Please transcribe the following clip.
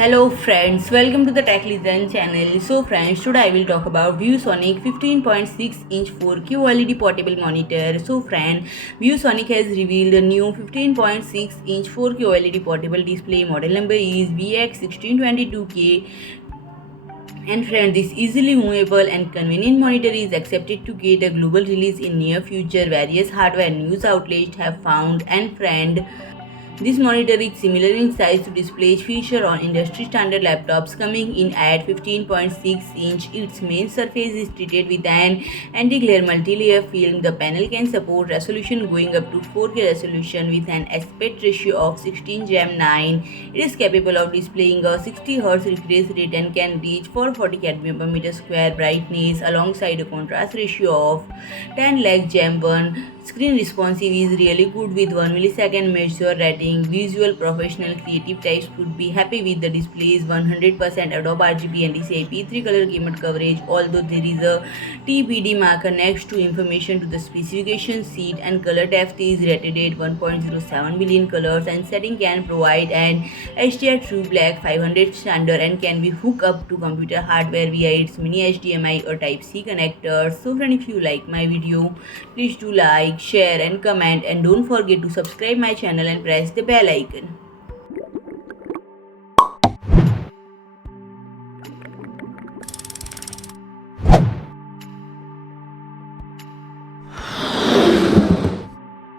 Hello friends, welcome to the Tech Listen channel. So friends, today I will talk about ViewSonic 15.6-inch 4K OLED portable monitor. So friend, ViewSonic has revealed a new 15.6-inch 4K OLED portable display. Model number is VX1622-4K. And friend, this easily movable and convenient monitor is expected to get a global release in near future. Various hardware news outlets have found. And friend, this monitor is similar in size to displays featured on industry standard laptops, coming in at 15.6-inch. Its main surface is treated with an anti-glare multi-layer film. The panel can support resolution going up to 4K resolution with an aspect ratio of 16:9. It is capable of displaying a 60Hz refresh rate and can reach 440 kbps per meter square brightness alongside a contrast ratio of 10 lakh gem1. Screen responsive is really good with 1 millisecond measure rating. Visual professional creative types would be happy with the display's 100% Adobe RGB and DCI P3 color gamut coverage, although there is a TBD marker next to information to the specification sheet, and color depth is rated at 1.07 billion colors, and setting can provide an HDR True Black 500 standard and can be hooked up to computer hardware via its Mini-HDMI or Type-C connectors. So friend, if you like my video, please do like, share and comment, and don't forget to subscribe my channel and press the bell icon.